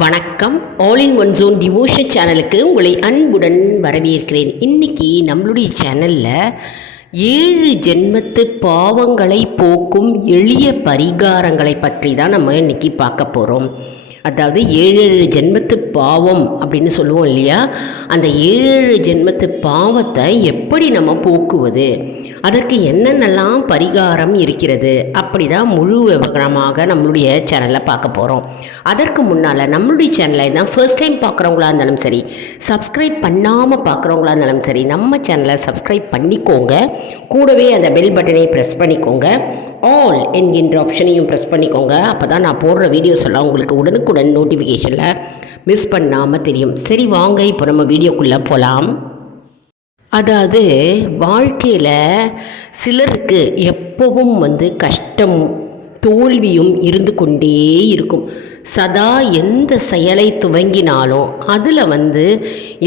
வணக்கம். All in one zone devotion சேனலுக்கு உங்களை அன்புடன் வரவேற்கிறேன். இன்றைக்கி நம்மளுடைய சேனலில் 7 ஜென்மத்து பாவங்களை போக்கும் எளிய பரிகாரங்களை பற்றி தான் நம்ம இன்றைக்கி பார்க்க போகிறோம். அதாவது 7 ஜென்மத்து பாவம் அப்படின்னு சொல்லுவோம் இல்லையா, அந்த 7 ஜென்மத்து பாவத்தை எப்படி நம்ம போக்குவது, அதற்கு என்னென்னலாம் பரிகாரம் இருக்கிறது, அப்படி தான் முழு விவரமாக நம்மளுடைய சேனலில் பார்க்க போகிறோம். அதற்கு முன்னால் நம்மளுடைய சேனலை தான் ஃபர்ஸ்ட் டைம் பார்க்குறவங்களா இருந்தாலும் சரி, சப்ஸ்கிரைப் பண்ணாமல் பார்க்குறவங்களா இருந்தாலும் சரி, நம்ம சேனலை சப்ஸ்கிரைப் பண்ணிக்கோங்க. கூடவே அந்த பெல் பட்டனை ப்ரெஸ் பண்ணிக்கோங்க. ஆல் என்கின்ற ஆப்ஷனையும் ப்ரெஸ் பண்ணிக்கோங்க. அப்போ தான் நான் போடுற வீடியோஸ் எல்லாம் உங்களுக்கு உடனுக்குடன் நோட்டிஃபிகேஷனில் மிஸ் பண்ணாமல் தெரியும். சரி, வாங்க இப்போ நம்ம வீடியோக்குள்ளே போகலாம். அதாவது வாழ்க்கையில் சிலருக்கு எப்பவும் கஷ்டம் தோல்வியும் இருந்து கொண்டே இருக்கும். சதா எந்த செயலை துவங்கினாலும் அதில்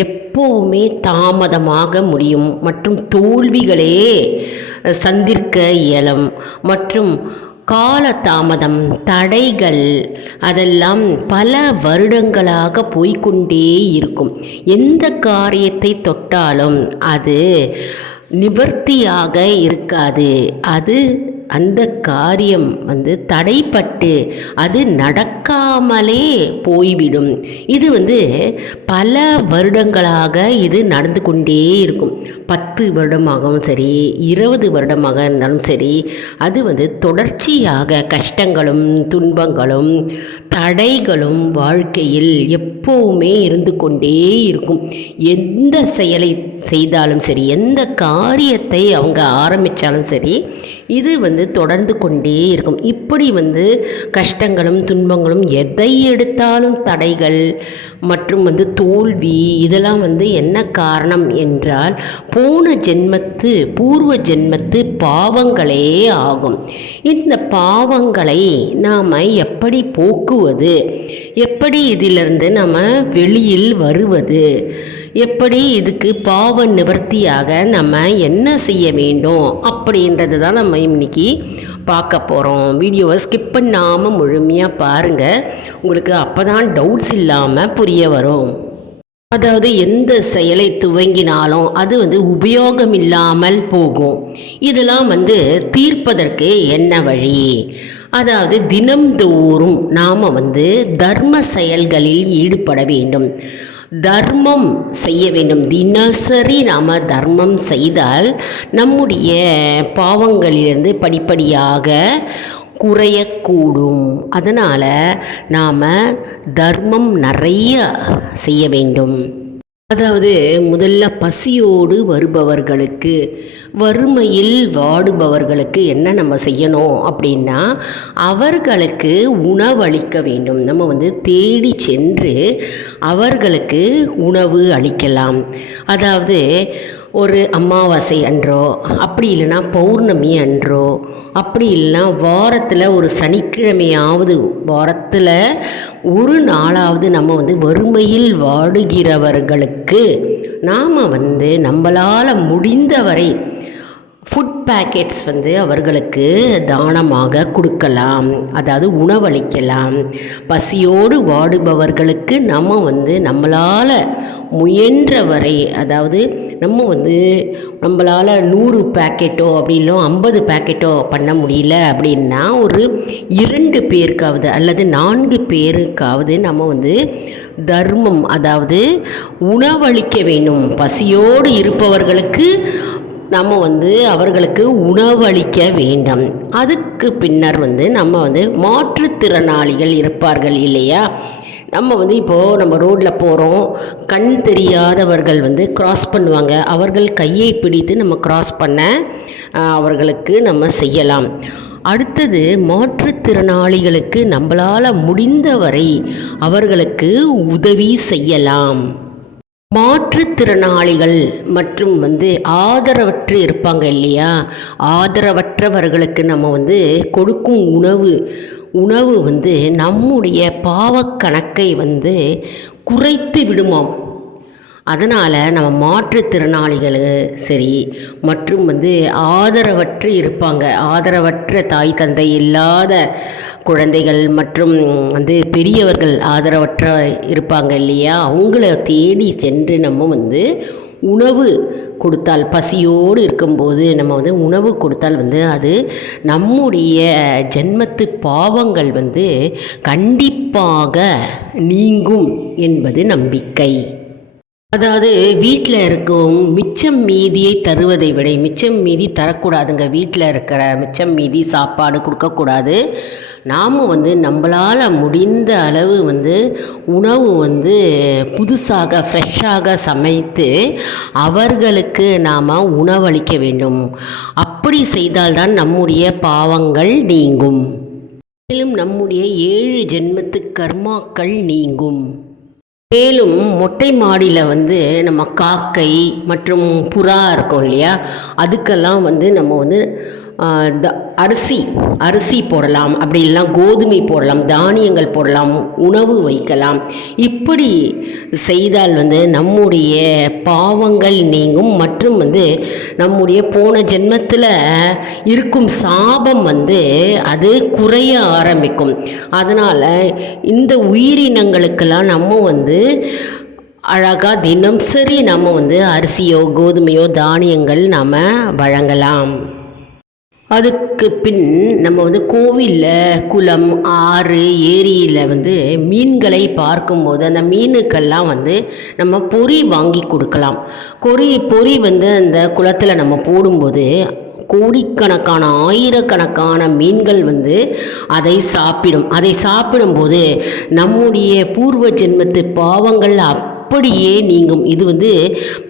எப்போவுமே தாமதமாக முடியும் மற்றும் தோல்விகளே சந்திக்க இயலும் மற்றும் கால தாமதம், தடைகள் அதெல்லாம் பல வருடங்களாக போய்கொண்டே இருக்கும். எந்த காரியத்தை தொட்டாலும் அது நிவர்த்தியாக இருக்காது. அந்த காரியம் தடைப்பட்டு அது நடக்காமலே போய்விடும். இது பல வருடங்களாக இது நடந்து கொண்டே இருக்கும். 10 வருடமாகவும் சரி, 20 வருடமாக இருந்தாலும் சரி, அது தொடர்ச்சியாக கஷ்டங்களும் துன்பங்களும் தடைகளும் வாழ்க்கையில் எப்போவுமே இருந்து கொண்டே இருக்கும். எந்த செயலை செய்தாலும் சரி, எந்த காரியத்தை அவங்க ஆரம்பித்தாலும் சரி, இது தொடர்ந்து கொண்டே இருக்கும். இப்படி கஷ்டங்களும் துன்பங்களும் எதை எடுத்தாலும் தடைகள் மற்றும் தோல்வி, இதெல்லாம் என்ன காரணம் என்றால் பூர்வ ஜென்மத்து பாவங்களே ஆகும். இந்த பாவங்களை நாம் எப்படி போக்குவது, எப்படி இதிலிருந்து நம்ம வெளியில் வருவது, எப்படி இதுக்கு பாவ நிவர்த்தியாக நம்ம என்ன செய்ய வேண்டும் அப்படின்றது தான் நம்ம இன்னைக்கு பார்க்க போகிறோம். வீடியோவை ஸ்கிப் பண்ணாமல் முழுமையாக பாருங்கள். உங்களுக்கு அப்போ தான் டவுட்ஸ் இல்லாமல் புரிய வரும். அதாவது எந்த செயலை துவங்கினாலும் அது உபயோகம் இல்லாமல் போகும். இதெல்லாம் தீர்ப்பதற்கு என்ன வழி? அதாவது தினம்தோறும் நாம் தர்ம செயல்களில் ஈடுபட வேண்டும். தர்மம் செய்ய வேண்டும். தினசரி நாம் தர்மம் செய்தால் நம்முடைய பாவங்களிலிருந்து படிப்படியாக குறையக்கூடும். அதனால் நாம் தர்மம் நிறைய செய்ய வேண்டும். அதாவது முதல்ல பசியோடு வருபவர்களுக்கு, வறுமையில் வாடுபவர்களுக்கு என்ன நம்ம செய்யணும் அப்படின்னா, அவர்களுக்கு உணவளிக்க வேண்டும். நம்ம தேடி சென்று அவர்களுக்கு உணவு அளிக்கலாம். அதாவது ஒரு அமாவாசை அன்றோ, அப்படி இல்லைன்னா பௌர்ணமி அன்றோ, அப்படி இல்லைன்னா வாரத்தில் ஒரு சனிக்கிழமையாவது, வாரத்தில் ஒரு நாளாவது நம்ம வறுமையில் வாடுகிறவர்களுக்கு நாம் நம்மளால் முடிந்தவரை ஃபுட் பேக்கெட்ஸ் அவர்களுக்கு தானமாக கொடுக்கலாம். அதாவது உணவளிக்கலாம். பசியோடு வாடுபவர்களுக்கு நம்ம நம்மளால் முயன்றவரை, அதாவது நம்ம நம்மளால் 100 பேக்கெட்டோ அப்படி இல்லை 50 பேக்கெட்டோ பண்ண முடியல அப்படின்னா, ஒரு 2 பேருக்காவது அல்லது 4 பேருக்காவது நம்ம தர்மம், அதாவது உணவளிக்க வேண்டும். பசியோடு இருப்பவர்களுக்கு நம்ம அவர்களுக்கு உணவளிக்க வேண்டும். அதுக்கு பின்னர் நம்ம மாற்றுத்திறனாளிகள் இருப்பார்கள் இல்லையா, நம்ம இப்போது நம்ம ரோட்டில் போகிறோம், கண் தெரியாதவர்கள் கிராஸ் பண்ணுவாங்க. அவர்கள் கையை பிடித்து நம்ம கிராஸ் பண்ண அவர்களுக்கு நம்ம செய்யலாம். அடுத்தது மாற்றுத்திறனாளிகளுக்கு நம்மளால் முடிந்தவரை அவர்களுக்கு உதவி செய்யலாம். மாற்றுத்திறனாளிகள் மற்றும் ஆதரவற்று இருப்பாங்க இல்லையா, ஆதரவற்றவர்களுக்கு நம்ம கொடுக்கும் உணவு நம்முடைய பாவக்கணக்கை குறைத்து விடுமாம். அதனால் நம்ம மாற்றுத்திறனாளிகள் சரி மற்றும் ஆதரவற்று இருப்பாங்க, ஆதரவற்ற தாய் தந்தை இல்லாத குழந்தைகள் மற்றும் பெரியவர்கள் ஆதரவற்ற இருப்பாங்க இல்லையா, அவங்கள தேடி சென்று நம்ம உணவு கொடுத்தால், பசியோடு இருக்கும்போது நம்ம உணவு கொடுத்தால் அது நம்முடைய ஜென்மத்து பாவங்கள் கண்டிப்பாக நீங்கும் என்பது நம்பிக்கை. அதாவது வீட்டில் இருக்கும் மிச்சம் மீதியை தருவதை விட மிச்சம் மீதி தரக்கூடாதுங்க. வீட்டில் இருக்கிற மிச்சம் மீதி சாப்பாடு கொடுக்கக்கூடாது. நாம் நம்மளால் முடிந்த அளவு உணவு புதுசாக ஃப்ரெஷ்ஷாக சமைத்து அவர்களுக்கு நாம் உணவளிக்க வேண்டும். அப்படி செய்தால்தான் நம்முடைய பாவங்கள் நீங்கும், மேலும் நம்முடைய 7 ஜென்மத்து கர்மாக்கள் நீங்கும். மேலும் மொட்டை மாடியில் நம்ம காக்கை மற்றும் புறா இருக்கும் இல்லையா, அதுக்கெல்லாம் நம்ம அரிசி போடலாம், அப்படி இல்லைனா கோதுமை போடலாம், தானியங்கள் போடலாம், உணவு வைக்கலாம். இப்படி செய்தால் நம்முடைய பாவங்கள் நீங்கும் மற்றும் நம்முடைய போன ஜென்மத்தில் இருக்கும் சாபம் அது குறைய ஆரம்பிக்கும். அதனால் இந்த உயிரினங்களுக்கெல்லாம் நம்ம அழகாக தினம்சரி நம்ம அரிசியோ கோதுமையோ தானியங்கள் நாம் வழங்கலாம். அதுக்கு பின் நம்ம கோவிலில், குளம், ஆறு, ஏரியில் மீன்களை பார்க்கும்போது அந்த மீனுக்கெல்லாம் நம்ம பொறி வாங்கி கொடுக்கலாம். பொறி அந்த குளத்தில் நம்ம போடும்போது கோடிக்கணக்கான ஆயிரக்கணக்கான மீன்கள் அதை சாப்பிடும்போது நம்முடைய பூர்வ ஜென்மத்து பாவங்கள் அப்படியே நீங்கும். இது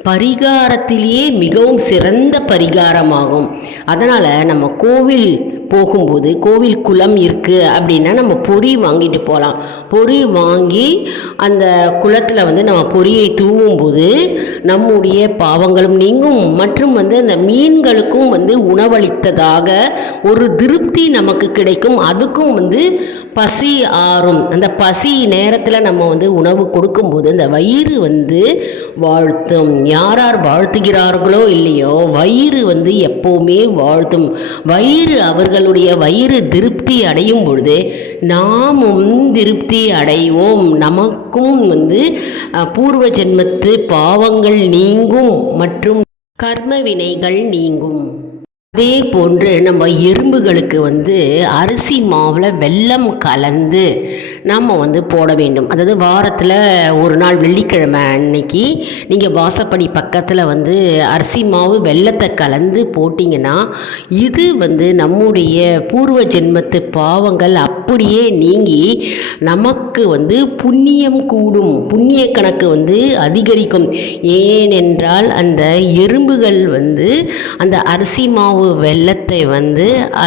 பரிகாரத்திலேயே மிகவும் சிறந்த பரிகாரமாகும். அதனால் நம்ம கோவில் போகும்போது, கோவில் குளம் இருக்குது அப்படின்னா நம்ம பொறி வாங்கிட்டு போகலாம். பொறி வாங்கி அந்த குளத்தில் நம்ம பொரியை தூவும்போது நம்முடைய பாவங்களும் நீங்கும் மற்றும் அந்த மீன்களுக்கும் உணவளித்ததாக ஒரு திருப்தி நமக்கு கிடைக்கும். அதுக்கும் பசி ஆறும். அந்த பசி நேரத்தில் நம்ம உணவு கொடுக்கும்போது அந்த வயிறு வாழ்த்தும். யார் வாழ்த்துகிறார்களோ இல்லையோ, வயிறு எப்போவுமே வாழ்த்தும். அவர்களுடைய வயிறு திருப்தி அடையும் பொழுது நாமும் திருப்தி அடைவோம். நமக்கும் பூர்வ ஜென்மத்து பாவங்கள் நீங்கும் மற்றும் கர்ம வினைகள் நீங்கும். அதே போன்று நம்ம எறும்புகளுக்கு அரிசி மாவில் வெல்லம் கலந்து நம்ம போட வேண்டும். அதாவது வாரத்தில் ஒரு நாள் வெள்ளிக்கிழமை அன்னைக்கு நீங்கள் வாசப்படி பக்கத்தில் அரிசி மாவு வெல்லத்தை கலந்து போட்டிங்கன்னா இது நம்முடைய பூர்வ ஜென்மத்து பாவங்கள் அப்படியே நீங்கி நமக்கு புண்ணியம் கூடும், புண்ணிய கணக்கு அதிகரிக்கும். ஏனென்றால் அந்த எறும்புகள் அந்த அரிசி மாவு வெல்லத்தை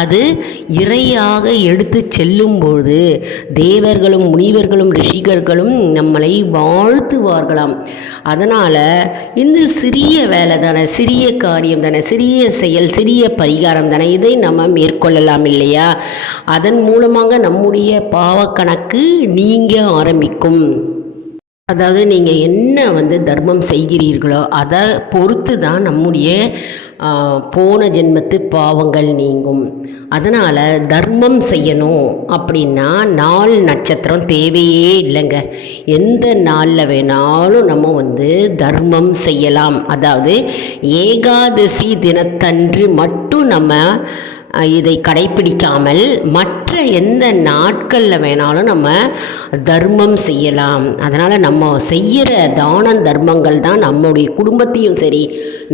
அது இறையாக எடுத்து செல்லும்போது தேவர்களும் முனிவர்களும் ரிஷிகர்களும் நம்மளை வாழ்த்துவார்களாம். அதனால் இந்த சிறிய வேலை தானே, சிறிய காரியம் தானே, சிறிய செயல், சிறிய பரிகாரம் தானே, இதை நம்ம மேற்கொள்ளலாம் இல்லையா? அதன் மூலமாக நம்முடைய பாவக்கணக்கு நீங்க ஆரம்பிக்கும். அதாவது நீங்கள் என்ன தர்மம் செய்கிறீர்களோ அதை பொறுத்து தான் நம்முடைய போன ஜென்மத்து பாவங்கள் நீங்கும். அதனால் தர்மம் செய்யணும் அப்படின்னா நாள் நட்சத்திரம் தேவையே இல்லைங்க. எந்த நாளில் வேணாலும் நம்ம தர்மம் செய்யலாம். அதாவது ஏகாதசி தினத்தன்று மட்டும் நம்ம இதை கடைப்பிடிக்காமல் மற்ற எந்த நாட்களில் வேணாலும் நம்ம தர்மம் செய்யலாம். அதனால் நம்ம செய்கிற தான தர்மங்கள் தான் நம்முடைய குடும்பத்தையும் சரி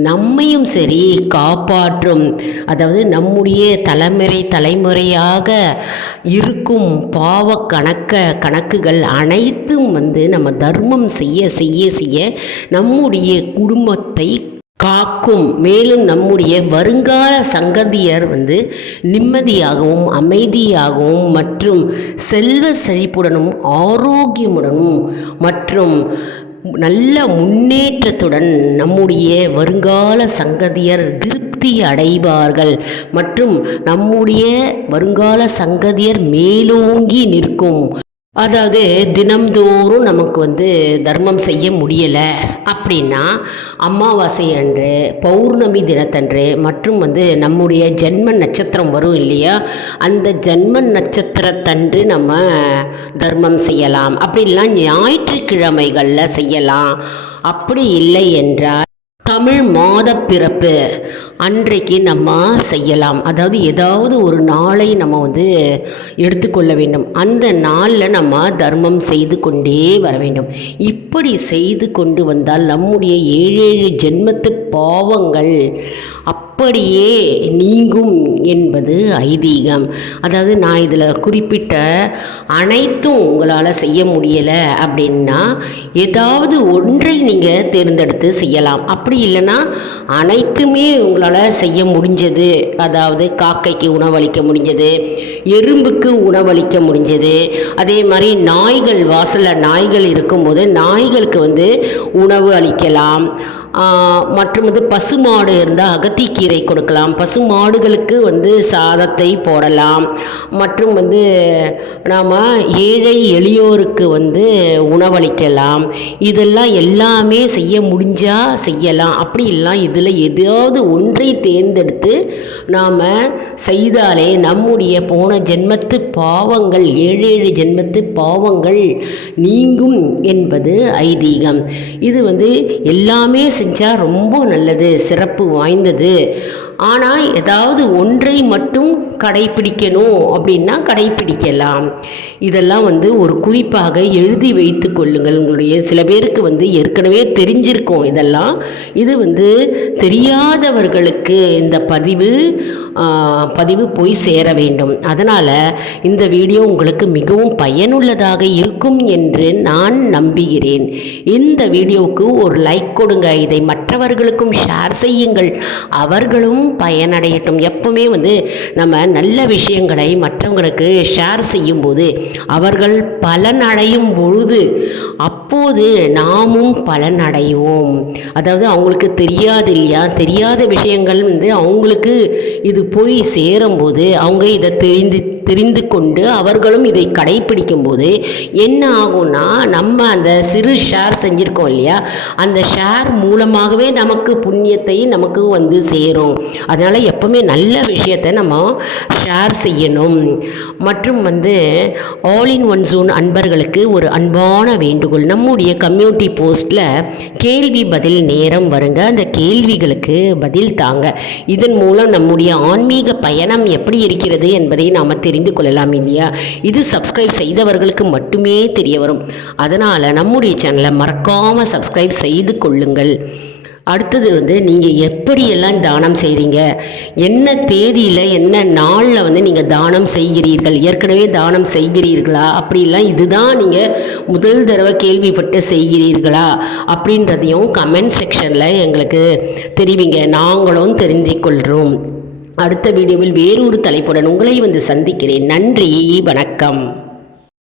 நம்மையும் சரி காப்பாற்றும். அதாவது நம்முடைய தலைமுறையாக இருக்கும் பாவ கணக்குகள் அனைத்தும் நம்ம தர்மம் செய்ய நம்முடைய குடும்பத்தை காக்கும். மேலும் நம்முடைய வருங்கால சங்கதியர் நிம்மதியாகவும் அமைதியாகவும் மற்றும் செல்வ செழிப்புடனும் ஆரோக்கியமுடனும் மற்றும் நல்ல முன்னேற்றத்துடன் நம்முடைய வருங்கால சங்கதியர் திருப்தி அடைவார்கள் மற்றும் நம்முடைய வருங்கால சங்கதியர் மேலோங்கி நிற்கும். அதாவது தினம்தோறும் நமக்கு வந்து தர்மம் செய்ய முடியலை அப்படின்னா அமாவாசை அன்று, பௌர்ணமி தினத்தன்று மற்றும் வந்து நம்முடைய ஜென்ம நட்சத்திரம் வரும் இல்லையா, அந்த ஜென்ம நட்சத்திரத்தன்று நம்ம தர்மம் செய்யலாம். அப்படிலாம் ஞாயிற்றுக்கிழமைகளில் செய்யலாம். அப்படி இல்லை என்றால் தமிழ் மாத பிறப்பு அன்றைக்கு நம்ம செய்யலாம். அதாவது ஏதாவது ஒரு நாளை நம்ம வந்து எடுத்துக்கொள்ள வேண்டும். அந்த நாளில் நம்ம தர்மம் செய்து கொண்டே வர வேண்டும். இப்படி செய்து கொண்டு வந்தால் நம்முடைய 7 ஜென்மத்து பாவங்கள் அப்படியே நீங்கும் என்பது ஐதீகம். அதாவது நான் இதில் குறிப்பிட்ட அனைத்தும் உங்களால் செய்ய முடியலை அப்படின்னா ஏதாவது ஒன்றை நீங்கள் தேர்ந்தெடுத்து செய்யலாம். அப்படி இல்லைன்னா அனைத்துமே உங்களால் செய்ய முடிஞ்சது. அதாவது காக்கைக்கு உணவளிக்க முடிஞ்சது, எறும்புக்கு உணவளிக்க முடிஞ்சது, அதே மாதிரி நாய்கள், வாசலில் நாய்கள் இருக்கும்போது நாய்களுக்கு வந்து உணவு அளிக்கலாம். மற்றும் வந்து பசுமாடு இருந்தால் அகத்திக்கீரை கொடுக்கலாம். பசு மாடுகளுக்கு வந்து சாதத்தை போடலாம். மற்றும் வந்து நாம் ஏழை எளியோருக்கு வந்து உணவளிக்கலாம். இதெல்லாம் எல்லாமே செய்ய முடிஞ்சால் செய்யலாம். அப்படி இல்லை இதில் ஏதாவது ஒன்றை தேர்ந்தெடுத்து நாம் செய்தாலே நம்முடைய போன ஜென்மத்து பாவங்கள் 7 ஜென்மத்து பாவங்கள் நீங்கும் என்பது ஐதீகம். இது வந்து எல்லாமே செஞ்சால் ரொம்ப நல்லது, சிறப்பு வாய்ந்தது. ஆனால் ஏதாவது ஒன்றை மட்டும் கடைப்பிடிக்கணும் அப்படின்னா கடைப்பிடிக்கலாம். இதெல்லாம் வந்து ஒரு குறிப்பாக எழுதி வைத்து கொள்ளுங்கள். உங்களுடைய சில பேருக்கு வந்து ஏற்கனவே தெரிஞ்சிருக்கும் இதெல்லாம். இது வந்து தெரியாதவர்களுக்கு இந்த பதிவு போய் சேர வேண்டும். அதனால் இந்த வீடியோ உங்களுக்கு மிகவும் பயனுள்ளதாக இருக்கும் என்று நான் நம்புகிறேன். இந்த வீடியோவுக்கு ஒரு லைக் கொடுங்க. இதை மற்றவர்களுக்கும் ஷேர் செய்யுங்கள், அவர்களும் பயனடையட்டும். எப்பவுமே வந்து நம்ம நல்ல விஷயங்களை மற்றவங்களுக்கு ஷேர் செய்யும்போது அவர்கள் பலனடையும் பொழுது அப்போது நாமும் பலனடைவோம். அதாவது அவங்களுக்கு தெரியாது இல்லையா, தெரியாத விஷயங்கள் வந்து அவங்களுக்கு இது போய் சேரும்போது அவங்க இதை தெரிந்து கொண்டு அவர்களும் இதை கடைப்பிடிக்கும் போது என்ன ஆகும்னா, நம்ம அந்த சிறு ஷேர் செஞ்சுருக்கோம் இல்லையா, அந்த ஷேர் மூலமாகவே நமக்கு புண்ணியத்தை நமக்கு வந்து சேரும். அதனால் எப்பவுமே நல்ல விஷயத்தை நம்ம ஷேர் செய்யணும். மற்றும் வந்து ஆல் இன் ஒன் ஜோன் அன்பர்களுக்கு ஒரு அன்பான வேண்டுகோள். நம்முடைய கம்யூனிட்டி போஸ்ட்டில் கேள்வி பதில் நேரம் வருங்க. அந்த கேள்விகளுக்கு பதில் தாங்க. இதன் மூலம் நம்முடைய ஆன்மீக பயணம் எப்படி இருக்கிறது என்பதை நாம் தெரிந்து கொள்ளலாம் இல்லையா. இது சப்ஸ்கிரைப் செய்தவர்களுக்கு மட்டுமே தெரிய வரும். அதனால் நம்முடைய சேனலை மறக்காமல் சப்ஸ்கிரைப் செய்து கொள்ளுங்கள். அடுத்தது வந்து நீங்கள் எப்படியெல்லாம் தானம் செய்கிறீங்க, என்ன தேதியில் என்ன நாளில் வந்து நீங்கள் தானம் செய்கிறீர்கள், ஏற்கனவே தானம் செய்கிறீர்களா, அப்படிலாம் இதுதான் நீங்கள் முதல் தடவை கேள்விப்பட்டு செய்கிறீர்களா அப்படின்றதையும் கமெண்ட் செக்ஷனில் எங்களுக்கு தெரிவிங்க. நாங்களும் தெரிஞ்சுக்கொள்கிறோம். அடுத்த வீடியோவில் வேறொரு தலைப்புடன் உங்களை வந்து சந்திக்கிறேன். நன்றி, வணக்கம்.